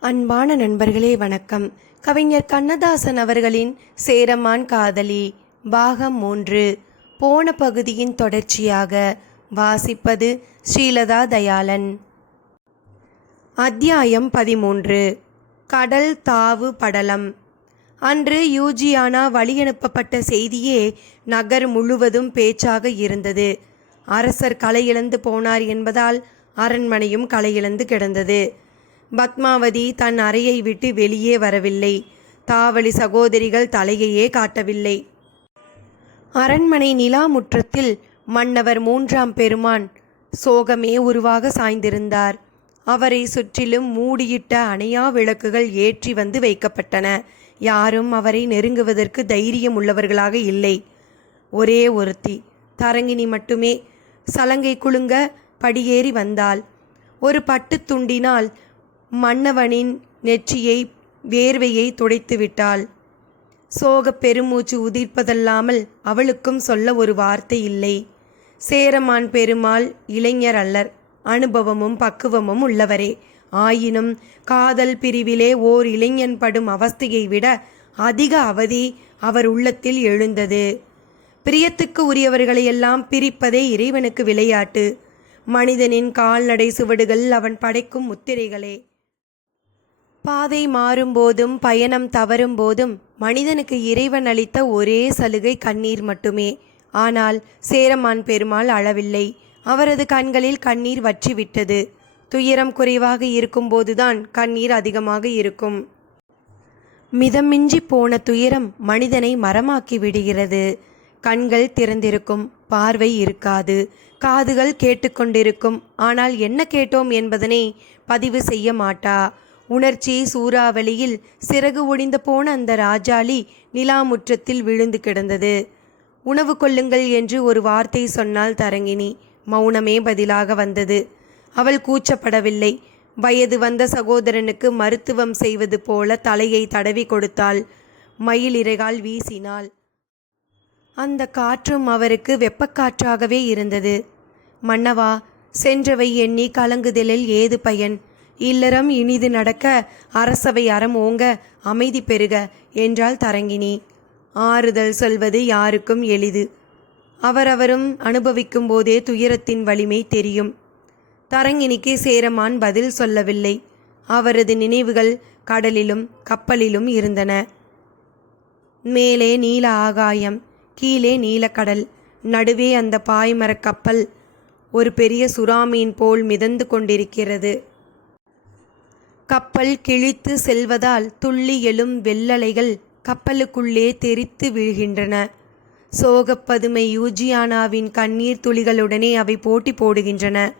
அன்பான நண்பர்களே வணக்கம். கவிஞர் கண்ணதாசன் அவர்களின் சேரமான் காதலி பாகம் மூன்று போன பகுதியின் தொடர்ச்சியாக வாசிப்பது ஸ்ரீலதா தயாளன். அத்தியாயம் பதிமூன்று கடல் தாவு படலம். அன்று யூஜியானா வழியனுப்பப்பட்ட செய்தியே நகர் முழுவதும் பேச்சாக இருந்தது. அரசர் கலையிழந்து போனார் என்பதால் அரண்மனையும் கலையிழந்து கிடந்தது. பத்மாவதி தன் அறையை விட்டு வெளியே வரவில்லை. தாவளி சகோதரிகள் தலையையே காட்டவில்லை. அரண்மனை நிலா முற்றத்தில் மன்னவர் மூன்றாம் பெருமான் சோகமே உருவாக சாய்ந்திருந்தார். அவரை சுற்றிலும் மூடியிட்ட அணையா விளக்குகள் ஏற்றி வந்து வைக்கப்பட்டன. யாரும் அவரை நெருங்குவதற்கு தைரியம் உள்ளவர்களாக இல்லை. ஒரே ஒருத்தி தரங்கினி மட்டுமே சலங்கை குலுங்க படியேறி வந்தாள். ஒரு பட்டுத் துண்டினால் மன்னவனின் நெற்றியை வேர்வையை துடைத்து விட்டாள் சோகப் பெருமூச்சு உதிர்ப்பதல்லாமல் அவளுக்கும் சொல்ல ஒரு வார்த்தை இல்லை. சேரமான் பெருமாள் இளைஞர் அல்லர். அனுபவமும் பக்குவமும் உள்ளவரே. ஆயினும் காதல் பிரிவிலே ஓர் இளைஞன் படும் அவஸ்தையை விட அதிக அவதி அவர் உள்ளத்தில் எழுந்தது. பிரியத்துக்கு உரியவர்களையெல்லாம் பிரிப்பதே இறைவனுக்கு விளையாட்டு. மனிதனின் கால்நடை சுவடுகள் அவன் படைக்கும் முத்திரைகளே. பாதை மாறும்போதும் பயணம் தவறும் போதும் மனிதனுக்கு இறைவன் அளித்த ஒரே சலுகை கண்ணீர் மட்டுமே. ஆனால் சேரமான் பெருமாள் அளவில்லை. அவரது கண்களில் கண்ணீர் வற்றிவிட்டது. துயரம் குறைவாக இருக்கும்போதுதான் கண்ணீர் அதிகமாக இருக்கும். மிதமின்றி போன துயரம் மனிதனை மரமாக்கி விடுகிறது. கண்கள் திறந்திருக்கும் பார்வை இருக்காது. காதுகள் கேட்டுக்கொண்டிருக்கும் ஆனால் என்ன கேட்டோம்? என்பதனை பதிவு செய்ய மாட்டா. உணர்ச்சி சூறாவளியில் சிறகு ஒடிந்து போன அந்த ராஜாளி நிலாமுற்றத்தில் விழுந்து கிடந்தது. உணவு கொள்ளுங்கள் என்று ஒரு வார்த்தை சொன்னால் தரங்கினி. மௌனமே பதிலாக வந்தது. அவள் கூச்சப்படவில்லை. வயது வந்த சகோதரனுக்கு மருத்துவம் செய்வது போல தலையை தடவி கொடுத்தாள். மயில் இறைகால் வீசினாள். அந்த காற்றும் அவருக்கு வெப்பக்காற்றாகவே இருந்தது. மன்னவா சென்றவை எண்ணி கலங்குதலில் ஏது பயன்? இல்லறம் இனிது நடக்க அரசவை அறம் ஓங்க அமைதி பெறுக என்றாள் தரங்கினி. ஆறுதல் சொல்வது யாருக்கும் எளிது. அவரவரும் அனுபவிக்கும் போதே துயரத்தின் வலிமை தெரியும். தரங்கினிக்கு சேரமான் பதில் சொல்லவில்லை. அவரது நினைவுகள் கடலிலும் கப்பலிலும் இருந்தன. மேலே நீல ஆகாயம் கீழே நீலக்கடல் நடுவே அந்த பாய்மரக் கப்பல். ஒரு பெரிய சுறாமீன் போல் மிதந்து கொண்டிருக்கிறது. கப்பல் கிழித்து செல்வதால் துள்ளி எழும் வெள்ளலைகள் கப்பலுக்குள்ளே தெரித்து விழுகின்றன. சோகப்பதுமை யூஜியானாவின் கண்ணீர் துளிகளுடனே அவை போட்டி போடுகின்றன.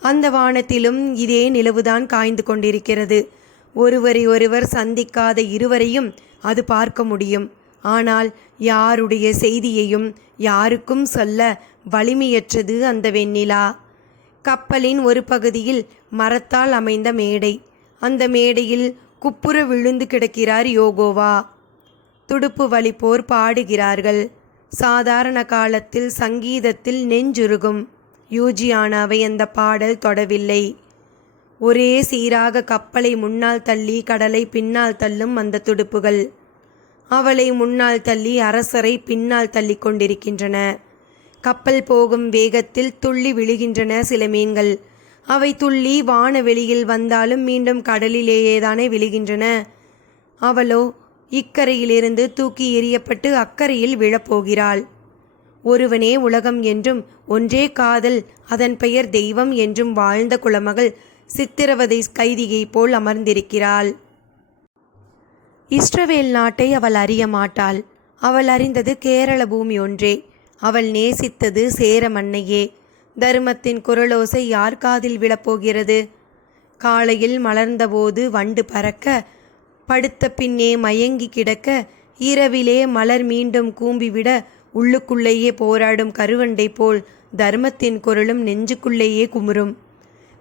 அந்த வானத்திலும் இதே நிலவுதான் காய்ந்து கொண்டிருக்கிறது. ஒருவரை ஒருவர் சந்திக்காத இருவரையும் அது பார்க்க முடியும். ஆனால் யாருடைய செய்தியையும் யாருக்கும் சொல்ல வலிமையற்றது அந்த வெண்ணிலா. கப்பலின் ஒரு பகுதியில் மரத்தால் அமைந்த மேடை. அந்த மேடையில் குப்புற விழுந்து கிடக்கிறார் யோகோவா. துடுப்பு வலிப்போர் பாடுகிறார்கள். சாதாரண காலத்தில் சங்கீதத்தில் நெஞ்சுருகும். யூஜியானாவை அந்த பாடல் தொடவில்லை. ஒரே சீராக கப்பலை முன்னால் தள்ளி கடலை பின்னால் தள்ளும் அந்த துடுப்புகள். அவளை முன்னால் தள்ளி அரசரை பின்னால் தள்ளி கொண்டிருக்கின்றன. கப்பல் போகும் வேகத்தில் துள்ளி விழுகின்றன சில மீன்கள். அவை துள்ளி வானவெளியில் வந்தாலும் மீண்டும் கடலிலேயேதானே விழுகின்றன. அவளோ இக்கரையிலிருந்து தூக்கி எறியப்பட்டு அக்கறையில் விழப்போகிறாள். ஒருவனே உலகம் என்றும் ஒன்றே காதல் அதன் பெயர் தெய்வம் என்றும் வாழ்ந்த குலமகள் சித்திரவதை கைதியைப் போல் அமர்ந்திருக்கிறாள். இஸ்ரவேல் நாட்டை அவள் அறிய மாட்டாள். அவள் அறிந்தது கேரள பூமி ஒன்றே. அவள் நேசித்தது சேர மண்ணையே தர்மத்தின் குரலோசை யார் காதில் விழப்போகிறது? காலையில் மலர்ந்தபோது வண்டு பறக்க படுத்த பின்னே மயங்கி கிடக்க இரவிலே மலர் மீண்டும் கூம்பிவிட உள்ளுக்குள்ளேயே போராடும் கருவண்டை போல் தர்மத்தின் குரலும் நெஞ்சுக்குள்ளேயே குமுறும்.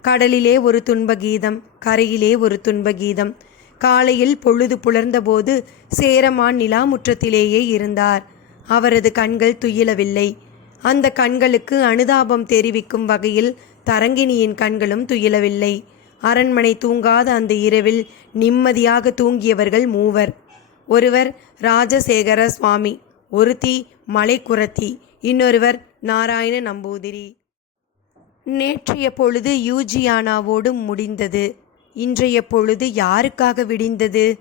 கடலிலே ஒரு துன்ப கீதம் கரையிலே ஒரு துன்ப கீதம் காலையில் பொழுது புலர்ந்தபோது சேரமான் நிலாமுற்றத்திலேயே இருந்தார். அவரது கண்கள் துயிலவில்லை. அந்த கண்களுக்கு அனுதாபம் தெரிவிக்கும் வகையில் தரங்கிணியின் கண்களும் துயிலவில்லை. அரண்மனை தூங்காத அந்த இரவில் நிம்மதியாக தூங்கியவர்கள் மூவர். ஒருவர் ராஜசேகர சுவாமி ஒருத்தி மலைக்குரத்தி இன்னொருவர் நாராயண நம்பூதிரி. நேற்றைய பொழுது யூஜியானாவோடு முடிந்தது. இன்றைய பொழுது யாருக்காக விடிந்தது?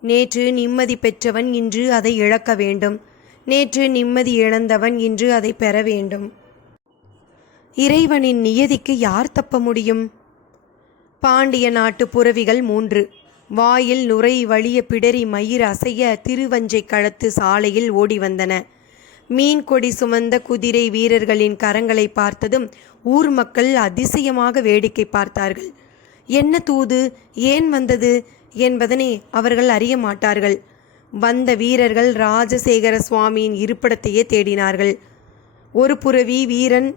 நேற்று நிம்மதி பெற்றவன் இன்று அதை இழக்க வேண்டும். நேற்று நிம்மதி இழந்தவன் இன்று அதை பெற வேண்டும். இறைவனின் நியதிக்கு யார் தப்ப முடியும்? பாண்டிய நாட்டு புறவிகள் மூன்று. வாயில் நுரை வழிய பிடரி மயிர் அசைய திருவஞ்சை களத்து சாலையில் ஓடி வந்தன. மீன் கொடி சுமந்த குதிரை வீரர்களின் கரங்களை பார்த்ததும் ஊர் மக்கள் அதிசயமாக வேடிக்கை பார்த்தார்கள். என்ன தூது? ஏன் வந்தது? என்பதனை அவர்கள் அறிய மாட்டார்கள். வந்த வீரர்கள் ராஜசேகர சுவாமியின் இருப்பிடத்தையே தேடினார்கள். ஒரு புறவி வீரன்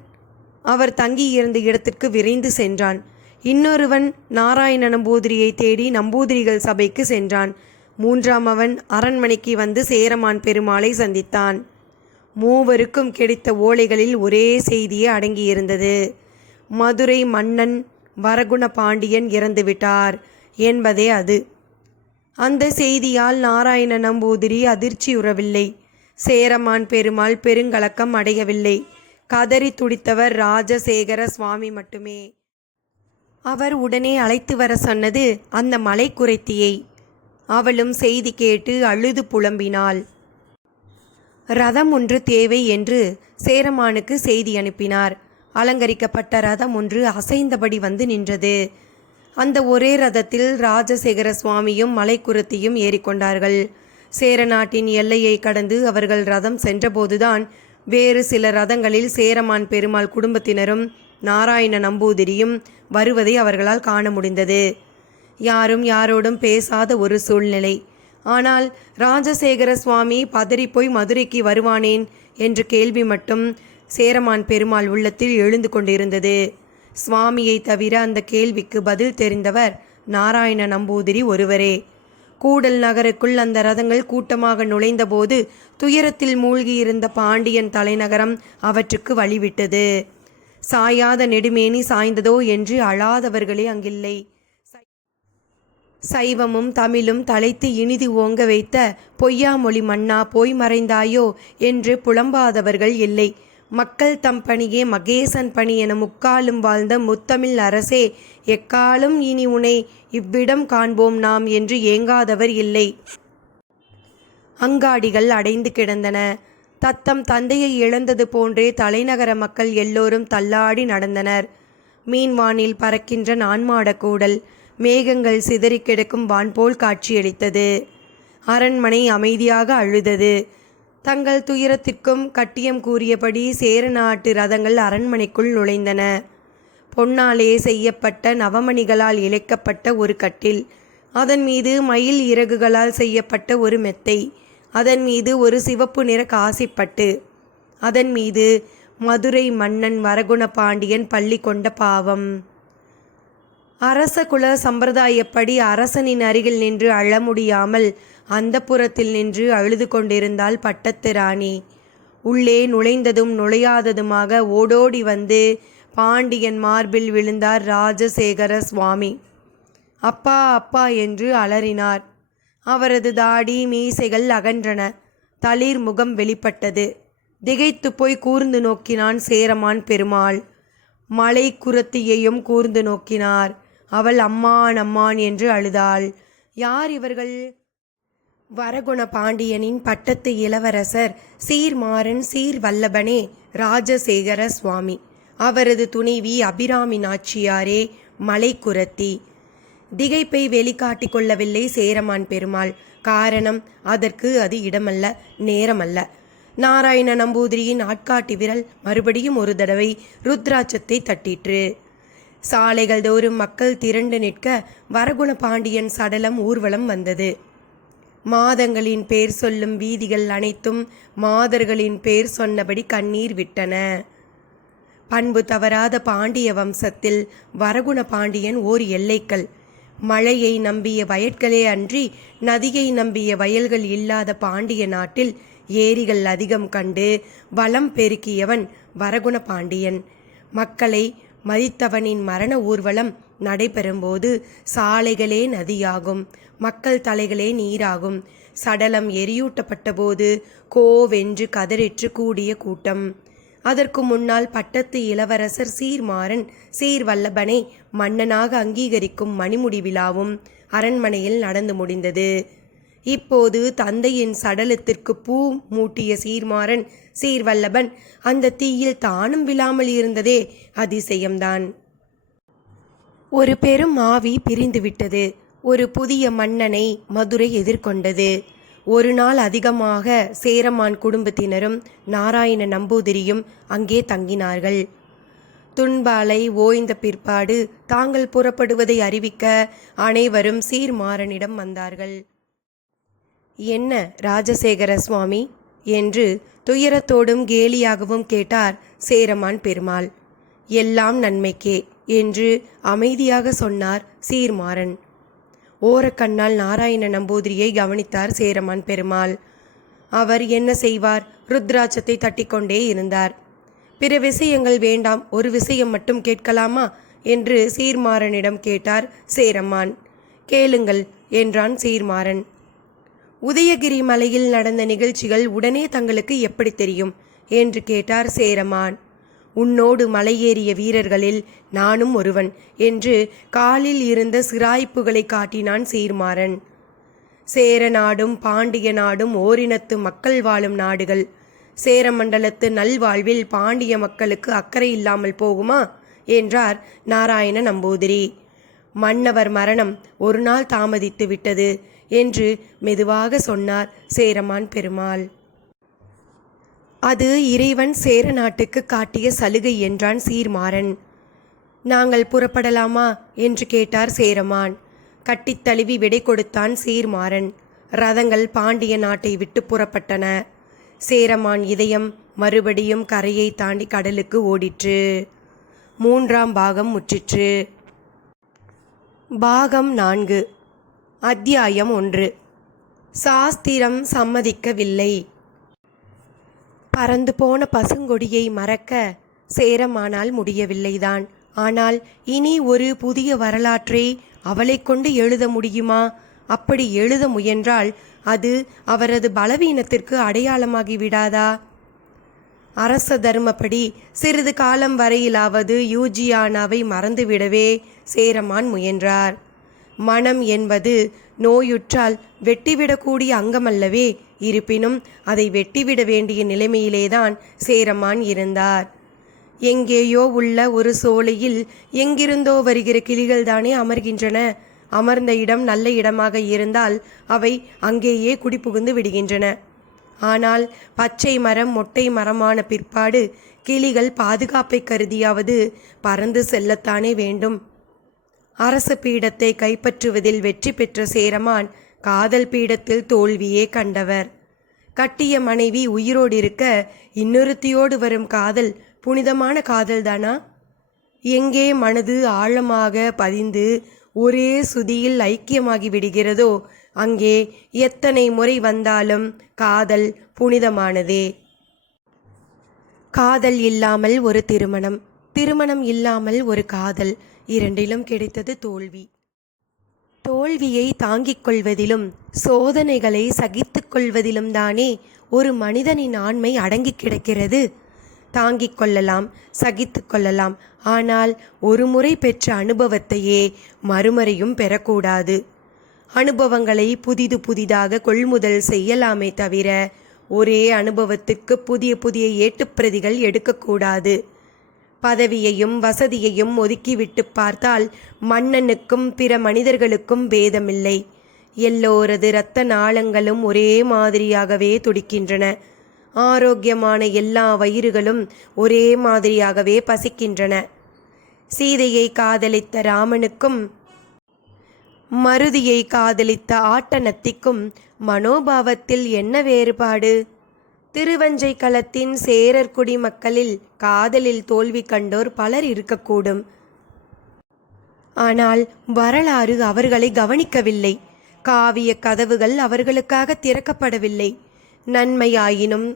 அவர் தங்கியிருந்த இடத்திற்கு விரைந்து சென்றான். இன்னொருவன் நாராயண நம்பூதிரியை தேடி நம்பூதிரிகள் சபைக்கு சென்றான். மூன்றாம் அவன் அரண்மனைக்கு வந்து சேரமான் பெருமாளை சந்தித்தான். மூவருக்கும் கிடைத்த ஓலைகளில் ஒரே செய்தியே அடங்கியிருந்தது. மதுரை மன்னன் வரகுண பாண்டியன் இறந்துவிட்டார் என்பதே அது. அந்த செய்தியால் நாராயண நம்பூதிரி அதிர்ச்சியுறவில்லை சேரமான் பெருமாள் பெருங்கலக்கம் அடையவில்லை. கதறி துடித்தவர் ராஜசேகர சுவாமி மட்டுமே. அவர் உடனே அழைத்து வர சொன்னது அந்த மலை குறைத்தியை. அவளும் செய்தி கேட்டு அழுது புலம்பினாள். ரதம் ஒன்று தேவை என்று சேரமானுக்கு செய்தி அனுப்பினார். அலங்கரிக்கப்பட்ட ரதம் ஒன்று அசைந்தபடி வந்து நின்றது. அந்த ஒரே ரதத்தில் ராஜசேகர சுவாமியும் மலைக்குருத்தியும் ஏறிக்கொண்டார்கள். சேர நாட்டின் எல்லையை கடந்து அவர்கள் ரதம் சென்றபோதுதான் வேறு சில ரதங்களில் சேரமான் பெருமாள் குடும்பத்தினரும் நாராயண நம்பூதிரியும் வருவதை அவர்களால் காண முடிந்தது. யாரும் யாரோடும் பேசாத ஒரு சூழ்நிலை. ஆனால் ராஜசேகர சுவாமி பதறிப்போய் மதுரைக்கு வருவானேன்? என்ற கேள்வி மட்டும் சேரமான் பெருமாள் உள்ளத்தில் எழுந்து கொண்டிருந்தது. சுவாமியை தவிர அந்த கேள்விக்கு பதில் தெரிந்தவர் நாராயண நம்பூதிரி ஒருவரே. கூடல் நகருக்குள் அந்த ரதங்கள் கூட்டமாக நுழைந்தபோது துயரத்தில் மூழ்கியிருந்த பாண்டியன் தலைநகரம் அவற்றுக்கு வழிவிட்டது. சாயாத நெடுமேனி சாய்ந்ததோ என்று அழாதவர்களே அங்கில்லை. சைவமும் தமிழும் தலைத்து இனிது ஓங்க வைத்த பொய்யாமொழி மன்னா போய் மறைந்தாயோ என்று புலம்பாதவர்கள் இல்லை. மக்கள் தம் பணியே மகேசன் பணி என முக்காலும் வாழ்ந்த முத்தமிழ் அரசே எக்காலும் இனி உனை இவ்விடம் காண்போம் நாம் என்று ஏங்காதவர் இல்லை. அங்காடிகள் அடைந்து கிடந்தன. தத்தம் தந்தையை இழந்தது போன்றே தலைநகர மக்கள் எல்லோரும் தள்ளாடி நடந்தனர். மீன்வானில் பறக்கின்ற நான்மாட கூடல் மேகங்கள் சிதறி கிடக்கும் வான் போல் காட்சியளித்தது. அரண்மனை அமைதியாக அழுதது. தங்கள் துயரத்திற்கும் கட்டியம் கூறியபடி சேர நாட்டு ரதங்கள் அரண்மனைக்குள் நுழைந்தன. பொன்னாலே செய்யப்பட்ட நவமணிகளால் இழைக்கப்பட்ட ஒரு கட்டில் அதன் மீது மயில் இறகுகளால் செய்யப்பட்ட ஒரு மெத்தை அதன் மீது ஒரு சிவப்பு நிற காசிப்பட்டு அதன் மீது மதுரை மன்னன் வரகுண பாண்டியன் பள்ளி கொண்ட பாவம். அரச குல சம்பிரதாயப்படி அரசனின் அருகில் நின்று அழ முடியாமல் அந்த புறத்தில் நின்று அழுது கொண்டிருந்தாள் பட்டத்து ராணி. உள்ளே நுழைந்ததும் நுழையாததுமாக ஓடோடி வந்து பாண்டியன் மார்பில் விழுந்தார் ராஜசேகர சுவாமி. அப்பா அப்பா என்று அலறினார். அவரது தாடி மீசைகள் அகன்றன. தளிர் முகம் வெளிப்பட்டது. திகைத்து போய் கூர்ந்து நோக்கினான் சேரமான் பெருமாள். மலை குரத்தியையும் கூர்ந்து நோக்கினார். அவள் அம்மான் அம்மான் என்று அழுதாள். யார் இவர்கள்? வரகுண பாண்டியனின் பட்டத்து இளவரசர் சீர்மாறன் சீர் வல்லபனே ராஜசேகர சுவாமி. அவரது துணைவி அபிராமி நாச்சியாரே மலைக்குரத்தி. திகைப்பை வெளிக்காட்டிக் கொள்ளவில்லை சேரமான் பெருமாள். காரணம் அதற்கு அது இடமல்ல நேரமல்ல. நாராயண நம்பூதிரியின் ஆட்காட்டி விரல் மறுபடியும் ஒரு தடவை ருத்ராட்சத்தை தட்டிற்று. சாலைகள் தோறும் மக்கள் திரண்டு நிற்க வரகுண பாண்டியன் சடலம் ஊர்வலம் வந்தது. மாதங்களின் பேர் சொல்லும் வீதிகள் அனைத்தும் மாதர்களின் பேர் சொன்னபடி கண்ணீர் விட்டன. பண்பு தவறாத பாண்டிய வம்சத்தில் வரகுண பாண்டியன் ஓர் எல்லைக்கல். மழையை நம்பிய வயல்களே அன்றி நதியை நம்பிய வயல்கள் இல்லாத பாண்டிய நாட்டில் ஏரிகள் அதிகம் கண்டு வளம் பெருக்கியவன் வரகுண பாண்டியன். மக்களை மதித்தவனின் மரண ஊர்வலம் நடைபெறும்போது சாலைகளே நதியாகும் மக்கள் தலைகளே நீராகும். சடலம் எரியூட்டப்பட்ட போது கோவென்று கதறிற்று கூடிய கூட்டம். அதற்கு முன்னால் பட்டத்து இளவரசர் சீர்மாறன் சீர்வல்லபனை மன்னனாக அங்கீகரிக்கும் மணிமுடி விழாவும் அரண்மனையில் நடந்து முடிந்தது. இப்போது தந்தையின் சடலத்திற்கு பூ மூட்டிய சீர்மாறன் சீர்வல்லபன் அந்த தீயில் தானும் விழாமல் இருந்ததே அதிசயம்தான். ஒரு பெரும் ஆவி பிரிந்துவிட்டது. ஒரு புதிய மன்னனை மதுரை எதிர்கொண்டது. ஒரு நாள் அதிகமாக சேரமான் குடும்பத்தினரும் நாராயண நம்பூதிரியும் அங்கே தங்கினார்கள். துன்பாலை ஓய்ந்த பிற்பாடு தாங்கள் புறப்படுவதை அறிவிக்க அனைவரும் சீர்மாறனிடம் வந்தார்கள். என்ன ராஜசேகர சுவாமி? என்று துயரத்தோடும் கேலியாகவும் கேட்டார் சேரமான் பெருமாள். எல்லாம் நன்மைக்கே என்று அமைதியாக சொன்னார் சீர்மாறன். ஓரக்கண்ணால் நாராயண நம்பூதிரியை கவனித்தார் சேரமான் பெருமாள். அவர் என்ன செய்வார்? ருத்ராட்சத்தை தட்டிக்கொண்டே இருந்தார். பிற விஷயங்கள் வேண்டாம் ஒரு விஷயம் மட்டும் கேட்கலாமா? என்று சீர்மாறனிடம் கேட்டார் சேரமான். கேளுங்கள் என்றான் சீர்மாறன். உதயகிரி மலையில் நடந்த நிகழ்ச்சிகள் உடனே தங்களுக்கு எப்படி தெரியும்? என்று கேட்டார் சேரமான். உன்னோடு மலையேறிய வீரர்களில் நானும் ஒருவன் என்று காலில் இருந்த சிராய்ப்புகளை காட்டினான் சீர்மாறன். சேர நாடும் பாண்டிய நாடும் ஓரினத்து மக்கள் வாழும் நாடுகள். சேரமண்டலத்து நல்வாழ்வில் பாண்டிய மக்களுக்கு அக்கறை இல்லாமல் போகுமா? என்றார் நாராயண நம்பூதிரி. மன்னவர் மரணம் ஒரு நாள் தாமதித்து விட்டது. என்று மெதுவாக சொன்னார் சேரமான் பெருமாள். அது இறைவன் சேர நாட்டுக்கு காட்டிய சலுகை என்றான் சீர்மாறன். நாங்கள் புறப்படலாமா? என்று கேட்டார் சேரமான். கட்டித் தழுவி விடை கொடுத்தான் சீர்மாறன். ரதங்கள் பாண்டிய நாட்டை விட்டு புறப்பட்டன. சேரமான் இதயம் மறுபடியும் கரையை தாண்டி கடலுக்கு ஓடிற்று. மூன்றாம் பாகம் முற்றிற்று. பாகம் நான்கு. அத்தியாயம் ஒன்று. சாஸ்திரம் சம்மதிக்கவில்லை. பறந்து போன பசுங்கொடியை மறக்க சேரமானால் முடியவில்லைதான். ஆனால் இனி ஒரு புதிய வரலாற்றை அவளை கொண்டு எழுத முடியுமா? அப்படி எழுத முயன்றால் அது அவரது பலவீனத்திற்கு அடையாளமாகி விடாதா? அரச தர்மப்படி சிறிது காலம் வரையிலாவது யூஜியானாவை மறந்துவிடவே சேரமான் முயன்றார். மனம் என்பது நோயுற்றால் வெட்டிவிடக்கூடிய அங்கமல்லவே. இருப்பினும் அதை வெட்டிவிட வேண்டிய நிலைமையிலேதான் சேரமான் இருந்தார். எங்கேயோ உள்ள ஒரு சோலையில் எங்கிருந்தோ வருகிற கிளிகள் தானே அமர்கின்றன. அமர்ந்த இடம் நல்ல இடமாக இருந்தால் அவை அங்கேயே குடிபுகுந்து விடுகின்றன. ஆனால் பச்சை மரம் மொட்டை மரமான பிற்பாடு கிளிகள் பாதுகாப்பை கருதியாவது பறந்து செல்லத்தானே வேண்டும். அரச பீடத்தை கைப்பற்றுவதில் வெற்றி பெற்ற சேரமான் காதல் பீடத்தில் தோல்வியே கண்டவர். கட்டிய மனைவி உயிரோடு இருக்க இன்னொருத்தியோடு வரும் காதல் புனிதமான காதல்தானா? எங்கே மனது ஆழமாக பதிந்து ஒரே சுதியில் ஐக்கியமாகி விடுகிறதோ அங்கே எத்தனை முறை வந்தாலும் காதல் புனிதமானதே. காதல் இல்லாமல் ஒரு திருமணம் திருமணம் இல்லாமல் ஒரு காதல் இரண்டிலும் கிடைத்தது தோல்வி. தோல்வியை தாங்கிக் கொள்வதிலும் சோதனைகளை சகித்துக் கொள்வதிலும் தானே ஒரு மனிதனின் ஆண்மை அடங்கி கிடக்கிறது. தாங்கிக் கொள்ளலாம் சகித்து கொள்ளலாம். ஆனால் ஒரு முறை பெற்ற அனுபவத்தையே மறுமறையும் பெறக்கூடாது. அனுபவங்களை புதிது புதிதாக கொள்முதல் செய்யலாமே தவிர ஒரே அனுபவத்துக்கு புதிய புதிய ஏட்டுப்பிரதிகள் எடுக்கக்கூடாது. பதவியையும் வசதியையும் ஒதுக்கிவிட்டு பார்த்தால் மன்னனுக்கும் பிற மனிதர்களுக்கும் பேதமில்லை. எல்லோரது இரத்த நாளங்களும் ஒரே மாதிரியாகவே துடிக்கின்றன. ஆரோக்கியமான எல்லா வயிறுகளும் ஒரே மாதிரியாகவே பசிக்கின்றன. சீதையை காதலித்த ராமனுக்கும் மருதியை காதலித்த ஆட்டனத்திக்கும் மனோபாவத்தில் என்ன வேறுபாடு? திருவஞ்சை களத்தின் சேரர்குடி மக்களில் காதலில் தோல்வி கண்டோர் பலர் இருக்கக்கூடும். ஆனால் வரலாறு அவர்களை கவனிக்கவில்லை. காவிய கதவுகள் அவர்களுக்காக திறக்கப்படவில்லை. நன்மையாயினும்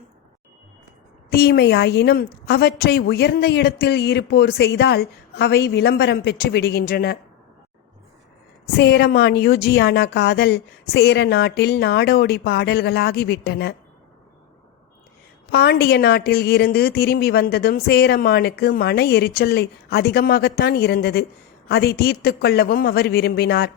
தீமையாயினும் அவற்றை உயர்ந்த இடத்தில் இருப்போர் செய்தால் அவை விளம்பரம் பெற்று விடுகின்றன. சேரமான் யூஜியானா காதல் சேர நாட்டில் நாடோடி பாடல்களாகிவிட்டன. பாண்டிய நாட்டில் இருந்து திரும்பி வந்ததும் சேரமானுக்கு மன எரிச்சல் அதிகமாகத்தான் இருந்தது. அதை தீர்த்து கொள்ளவும் அவர் விரும்பினார்.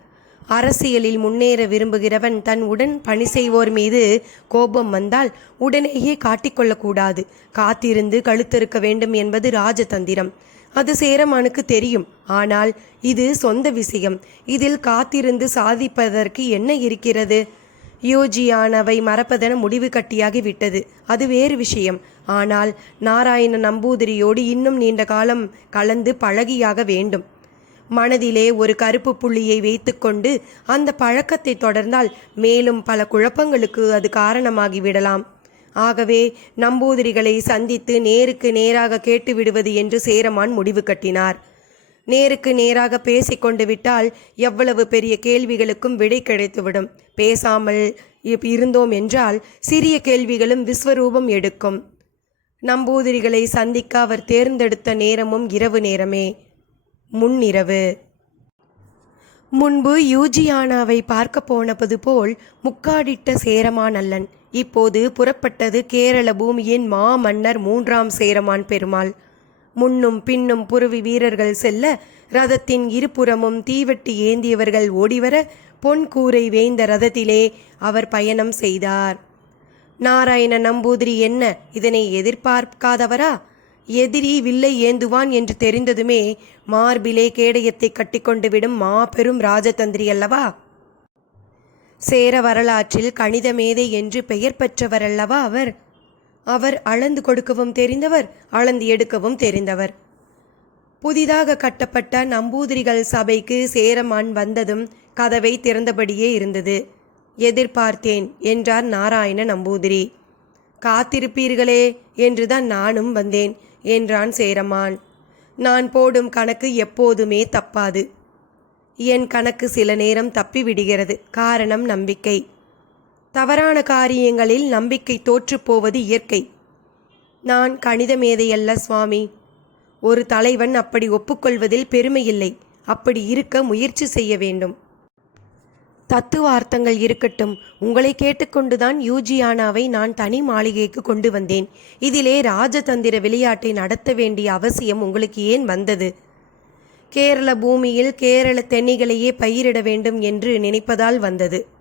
அரசியலில் முன்னேற விரும்புகிறவன் தன் உடன் பணி செய்வோர் மீது கோபம் வந்தால் உடனேயே காட்டிக்கொள்ளக்கூடாது காத்திருந்து கழுத்தறுக்க வேண்டும் என்பது ராஜதந்திரம். அது சேரமானுக்கு தெரியும். ஆனால் இது சொந்த விஷயம். இதில் காத்திருந்து சாதிப்பதற்கு என்ன இருக்கிறது? யோஜியானவை மறப்பதென முடிவு கட்டியாகி விட்டது. அது வேறு விஷயம். ஆனால் நாராயண நம்பூதிரியோடு இன்னும் நீண்ட காலம் கலந்து பழகியாக வேண்டும். மனதிலே ஒரு கருப்பு புள்ளியை வைத்துக்கொண்டு அந்த பழக்கத்தை தொடர்ந்தால் மேலும் பல குழப்பங்களுக்கு அது காரணமாகி விடலாம். ஆகவே நம்பூதிரிகளை சந்தித்து நேருக்கு நேராக கேட்டுவிடுவது என்று சேரமான் முடிவு கட்டினார். நேருக்கு நேராக பேசிக்கொண்டு விட்டால் எவ்வளவு பெரிய கேள்விகளுக்கும் விடை கிடைத்துவிடும். பேசாமல் இருந்தோம் என்றால் சிறிய கேள்விகளும் விஸ்வரூபம் எடுக்கும். நம்பூதிரிகளை சந்திக்க அவர் தேர்ந்தெடுத்த நேரமும் இரவு நேரமே. முன்னிரவு முன்பு யூஜியானாவை பார்க்க போனபது போல் முக்காடிட்ட சேரமான் அல்லன். இப்போது புறப்பட்டது கேரள பூமியின் மா மன்னர் மூன்றாம் சேரமான் பெருமாள். முன்னும் பின்னும் புருவி வீரர்கள் செல்ல ரதத்தின் இருபுறமும் தீவெட்டி ஏந்தியவர்கள் ஓடிவர பொன் கூரை வேய்ந்த ரதத்திலே அவர் பயணம் செய்தார். நாராயண நம்பூதிரி என்ன இதனை எதிர்பார்க்காதவரா? எதிரி வில்லை ஏந்துவான் என்று தெரிந்ததுமே மார்பிலே கேடயத்தை கட்டிக்கொண்டு விடும் மாபெரும் ராஜதந்திரி அல்லவா? சேர வரலாற்றில் கணித மேதை என்று பெயர் பெற்றவர் அல்லவா அவர்? அவர் அளந்து கொடுக்கவும் தெரிந்தவர் அளந்து எடுக்கவும் தெரிந்தவர். புதிதாக கட்டப்பட்ட நம்பூதிரிகள் சபைக்கு சேரமான் வந்ததும் கதவை திறந்தபடியே இருந்தது. எதிர்பார்த்தேன் என்றார் நாராயண நம்பூதிரி. காத்திருப்பீர்களே என்றுதான் நானும் வந்தேன் என்றான் சேரமான். நான் போடும் கணக்கு எப்போதுமே தப்பாது. என் கணக்கு சில நேரம் தப்பிவிடுகிறது காரணம் நம்பிக்கை. தவறான காரியங்களில் நம்பிக்கை தோற்றுப்போவது இயற்கை. நான் கணித மேதையல்ல சுவாமி. ஒரு தலைவன் அப்படி ஒப்புக்கொள்வதில் பெருமையில்லை. அப்படி இருக்க முயற்சி செய்ய வேண்டும். தத்துவார்த்தங்கள் இருக்கட்டும். உங்களை கேட்டுக்கொண்டுதான் யூஜியானாவை நான் தனி மாளிகைக்கு கொண்டு வந்தேன். இதிலே ராஜதந்திர விளையாட்டை நடத்த வேண்டிய அவசியம் உங்களுக்கு ஏன் வந்தது? கேரள பூமியில் கேரள தென்னிகளையே பயிரிட வேண்டும் என்று நினைப்பதால் வந்தது.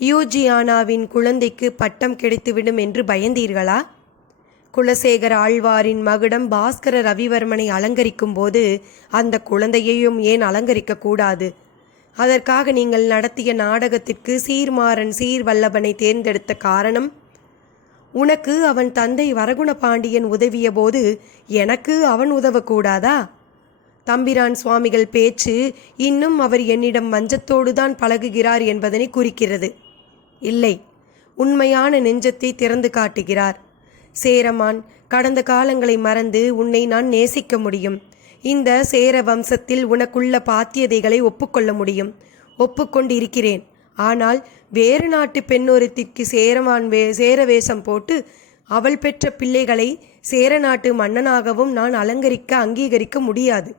யூஜியானாவின் குழந்தைக்கு பட்டம் கிடைத்துவிடும் என்று பயந்தீர்களா? குலசேகர ஆழ்வாரின் மகுடம் பாஸ்கர ரவிவர்மனை அலங்கரிக்கும் போது அந்த குழந்தையையும் ஏன் அலங்கரிக்கக்கூடாது அதற்காக நீங்கள் நடத்திய நாடகத்திற்கு சீர்மாறன் சீர்வல்லபனை தேர்ந்தெடுத்த காரணம்? உனக்கு அவன் தந்தை வரகுண பாண்டியன் உதவிய போது எனக்கு அவன் உதவக்கூடாதா? தம்பிரான் சுவாமிகள் பேச்சு இன்னும் அவர் என்னிடம் மஞ்சத்தோடுதான் பழகுகிறார் என்பதனை குறிக்கிறது. இல்லை. உண்மையான நெஞ்சத்தை திறந்து காட்டுகிறார். சேரமான் கடந்த காலங்களை மறந்து உன்னை நான் நேசிக்க முடியும். இந்த சேர வம்சத்தில் உனக்குள்ள பாத்தியதைகளை ஒப்புக்கொள்ள முடியும். ஒப்புக்கொண்டு இருக்கிறேன் ஆனால் வேறு நாட்டு பெண்ணொருத்திற்கு சேரமான் வே சேர வேஷம் போட்டு அவள் பெற்ற பிள்ளைகளை சேர நாட்டு மன்னனாகவும் நான் அலங்கரிக்க அங்கீகரிக்க முடியாது.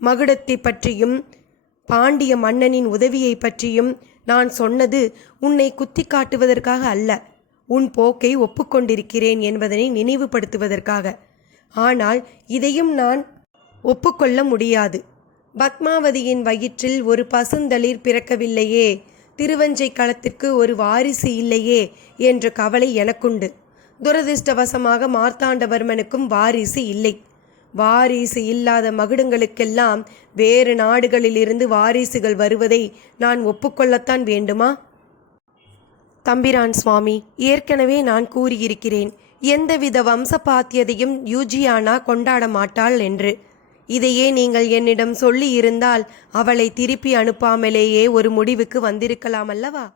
மகுடத்தை பற்றியும் பாண்டிய மன்னனின் உதவியை பற்றியும் நான் சொன்னது உன்னை குத்தி காட்டுவதற்காக அல்ல. உன் போக்கை ஒப்புக்கொண்டிருக்கிறேன் என்பதனை நினைவுபடுத்துவதற்காக. ஆனால் இதையும் நான் ஒப்புக்கொள்ள முடியாது. பத்மாவதியின் வயிற்றில் ஒரு பசுந்தளிர் பிறக்கவில்லையே. திருவஞ்சை களத்திற்கு ஒரு வாரிசு இல்லையே என்ற கவலை எனக்குண்டு. துரதிர்ஷ்டவசமாக மார்த்தாண்டவர்மனுக்கும் வாரிசு இல்லை. வாரிசு இல்லாத மகுடங்களுக்கெல்லாம் வேறு நாடுகளிலிருந்து வாரிசுகள் வருவதை நான் ஒப்புக்கொள்ளத்தான் வேண்டுமா? தம்பிரான் சுவாமி ஏற்கனவே நான் கூறியிருக்கிறேன். எந்தவித வம்சபாத்தியதையும் யூஜியானா கொண்டாட மாட்டாள் என்று. இதையே நீங்கள் என்னிடம் சொல்லி இருந்தால் அவளை திருப்பி அனுப்பாமலேயே ஒரு முடிவுக்கு வந்திருக்கலாம் அல்லவா?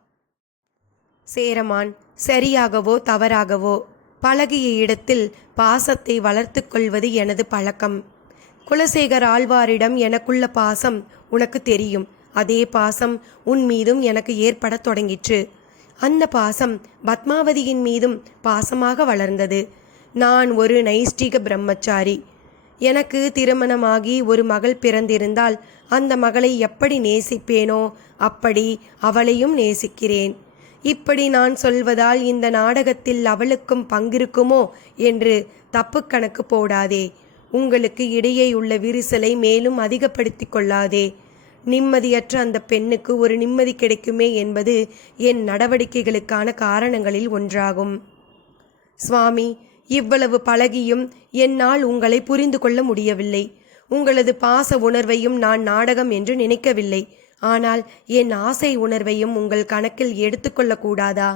சேரமான் சரியாகவோ தவறாகவோ பழகிய இடத்தில் பாசத்தை வளர்த்து கொள்வது எனது பழக்கம். குலசேகர் ஆழ்வாரிடம் எனக்குள்ள பாசம் உனக்கு தெரியும். அதே பாசம் உன் மீதும் எனக்கு ஏற்படத் தொடங்கிற்று. அந்த பாசம் பத்மாவதியின் மீதும் பாசமாக வளர்ந்தது. நான் ஒரு நைஷ்டிக பிரம்மச்சாரி. எனக்கு திருமணமாகி ஒரு மகள் பிறந்திருந்தால் அந்த மகளை எப்படி நேசிப்பேனோ அப்படி அவளையும் நேசிக்கிறேன். இப்படி நான் சொல்வதால் இந்த நாடகத்தில் அவளுக்கும் பங்கிருக்குமோ என்று தப்பு கணக்கு போடாதே. உங்களுக்கு இடையே உள்ள விரிசலை மேலும் அதிகப்படுத்தி கொள்ளாதே. நிம்மதியற்ற அந்த பெண்ணுக்கு ஒரு நிம்மதி கிடைக்குமே என்பது என் நடவடிக்கைகளுக்கான காரணங்களில் ஒன்றாகும். சுவாமி இவ்வளவு பழகியும் என்னால் உங்களை புரிந்து கொள்ள முடியவில்லை. உங்களது பாச உணர்வையும் நான் நாடகம் என்று நினைக்கவில்லை. ஆனால் என் ஆசை உணர்வையும் உங்கள் கணக்கில் எடுத்துக்கொள்ளக்கூடாதா?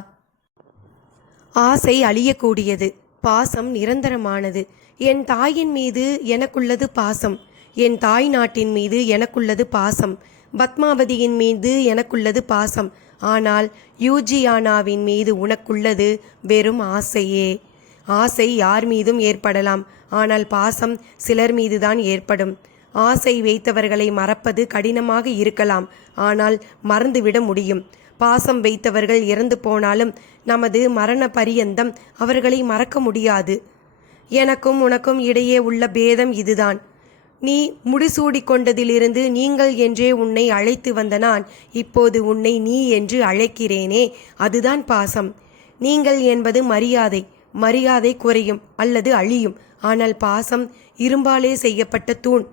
ஆசை அழியக்கூடியது. பாசம் நிரந்தரமானது. என் தாயின் மீது எனக்குள்ளது பாசம். என் தாய் நாட்டின் மீது எனக்குள்ளது பாசம். பத்மாவதியின் மீது எனக்குள்ளது பாசம். ஆனால் யூஜியானாவின் மீது உனக்குள்ளது வெறும் ஆசையே. ஆசை யார் மீதும் ஏற்படலாம். ஆனால் பாசம் சிலர் மீதுதான் ஏற்படும். ஆசை வைத்தவர்களை மறப்பது கடினமாக இருக்கலாம். ஆனால் மறந்துவிட முடியும். பாசம் வைத்தவர்கள் இறந்து போனாலும் நமது மரண பரியந்தம் அவர்களை மறக்க முடியாது. எனக்கும் உனக்கும் இடையே உள்ள பேதம் இதுதான். நீ முடிசூடி கொண்டதிலிருந்து நீங்கள் என்றே உன்னை அழைத்து வந்த நான் இப்போது உன்னை நீ என்று அழைக்கிறேனே அதுதான் பாசம். நீங்கள் என்பது மரியாதை. மரியாதை குறையும் அல்லது அழியும். ஆனால் பாசம் இரும்பாலே செய்யப்பட்ட தூண்.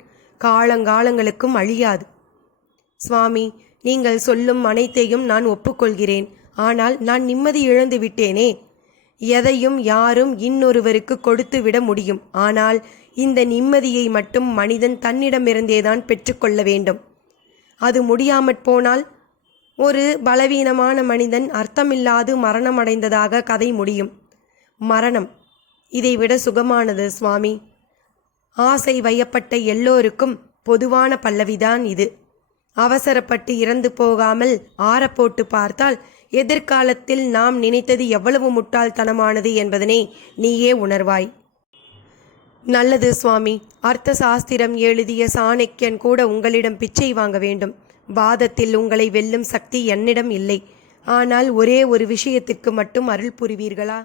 காலங்காலங்களுக்கும் அழியாது. சுவாமி நீங்கள் சொல்லும் அனைத்தையும் நான் ஒப்புக்கொள்கிறேன். ஆனால் நான் நிம்மதி இழந்து விட்டேனே. எதையும் யாரும் இன்னொருவருக்கு கொடுத்து விட முடியும். ஆனால் இந்த நிம்மதியை மட்டும் மனிதன் தன்னிடமிருந்தேதான் பெற்றுக்கொள்ள வேண்டும். அது முடியாமற் போனால் ஒரு பலவீனமான மனிதன் அர்த்தமில்லாது மரணமடைந்ததாக கதை முடியும். மரணம். இதைவிட சுகமானது சுவாமி. ஆசை வையப்பட்ட எல்லோருக்கும் பொதுவான பல்லவிதான் இது. அவசரப்பட்டு இறந்து போகாமல் ஆறப்போட்டு பார்த்தால் எதிர்காலத்தில் நாம் நினைத்தது எவ்வளவு முட்டாள்தனமானது என்பதனை நீயே உணர்வாய். நல்லது சுவாமி அர்த்த சாஸ்திரம் எழுதிய சாணக்கியன் கூட உங்களிடம் பிச்சை வாங்க வேண்டும். வாதத்தில் உங்களை வெல்லும் சக்தி என்னிடம் இல்லை. ஆனால் ஒரே ஒரு விஷயத்திற்கு மட்டும் அருள் புரிவீர்களா?